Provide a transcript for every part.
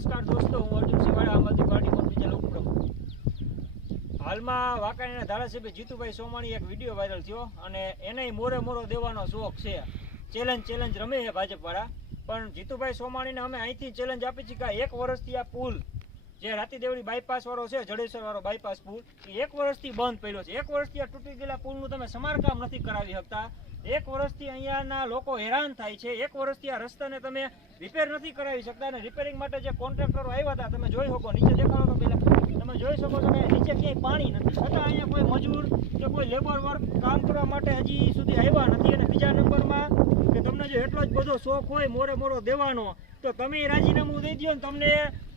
નમસ્કાર દોસ્તો, હું અર્જુન સિવાડા અમલથી પાર્ટી પર બીજા ઉપપ્રમુખ હાલમાં વાંકાણીના ધારાસભ્ય જીતુભાઈ સોમાણી એક વીડિયો વાયરલ થયો અને એને મોરે મોરો દેવાનો શોખ છે. ચેલેન્જ ચેલેન્જ રમે છે ભાજપવાળા. પણ જીતુભાઈ સોમાણીને અમે અહીંથી ચેલેન્જ આપી છે કે એક વર્ષથી આ પુલ જે રાતીદેવડી બાયપાસ વાળો છે જડેશ્વરવાળો બાયપાસ પુલ, એ એક વર્ષથી બંધ પડ્યો છે. એક વર્ષથી આ તૂટી ગયેલા પુલનું તમે સમારકામ નથી કરાવી શકતા. એક વર્ષથી અહીંયાના લોકો હેરાન થાય છે. એક વર્ષથી આ રસ્તાને તમે રિપેર નથી કરાવી શકતા અને રિપેરિંગ માટે જે કોન્ટ્રાક્ટરો આવ્યા હતા, તમે જોઈ શકો, નીચે દેખાડો તો પહેલાં તમે જોઈ શકો છો કે નીચે ક્યાંય પાણી નથી. છતાં અહીંયા કોઈ મજૂર કે કોઈ લેબર વર્ક કામ કરવા માટે હજી સુધી આવ્યા નથી. અને બીજા નંબરમાં કે તમને જો એટલો જ બધો શોખ હોય, મોરે મોરો દેવાનો, તો તમે રાજીનામું દઈ દો ને તમને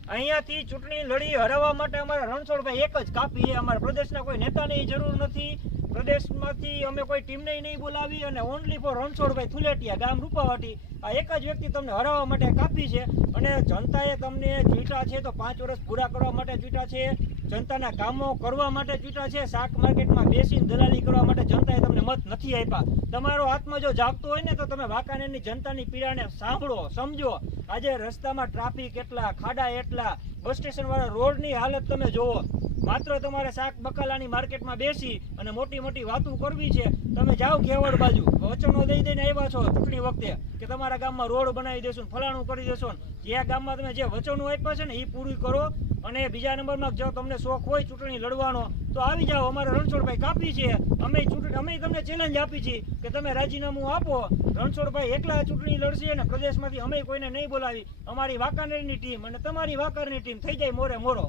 અહીંયાથી ચૂંટણી લડી હરાવવા માટે અમારા રણછોડભાઈ એક જ કાપી અમારા પ્રદેશના કોઈ નેતાની જરૂર નથી. પ્રદેશમાંથી અમે કોઈ ટીમને નહીં બોલાવી અને ઓનલી ફોર રણછોડભાઈ થુલેટિયા ગામ રૂપાવાટી. આ એક જ વ્યક્તિ તમને હરાવવા માટે કાપી છે. અને જનતાએ તમને ચૂંટા છે તો પાંચ વર્ષ પૂરા કરવા માટે ચૂંટા છે. જનતાના કામો કરવા માટે ચૂંટા છે. શાક માર્કેટમાં બેસીને દલાલી કરવા માટે જનતાએ તમને મત નથી આપ્યા. તમારો આત્મા જો જાગતો હોય ને તો તમે વાંકાનેરની જનતાની પીડાને સાંભળો, સમજો. આજે રસ્તામાં ટ્રાફિક એટલા, ખાડા એટલા, બસ સ્ટેશન વાળા રોડની હાલત તમે જોવો માત્ર તમારે શાક બકાલાની માર્કેટમાં બેસી અને મોટી મોટી વાતો કરવી છે. તમે જાઓ ઘેવડ બાજુ. વચનો દઈ દઈને આવ્યા છો ચૂંટણી વખતે કે તમારા ગામમાં રોડ બનાવી દેશું ફલાણું કરી દેશો જે ગામમાં તમે જે વચનો આપ્યા છે ને એ પૂરી કરો. અને બીજા નંબરમાં જો તમને શોખ હોય ચૂંટણી લડવાનો, તો આવી જાઓ. અમારે રણછોડભાઈ કાપી છે. અમે ચૂંટણી, અમે તમને ચેલેન્જ આપી છે કે તમે રાજીનામું આપો. રણછોડભાઈ એકલા ચૂંટણી લડશે અને પ્રદેશમાંથી અમે કોઈને નહીં બોલાવી. અમારી વાંકાનેરની ટીમ અને તમારી વાંકાનેરની ટીમ થઈ જાય મોરે મોરો.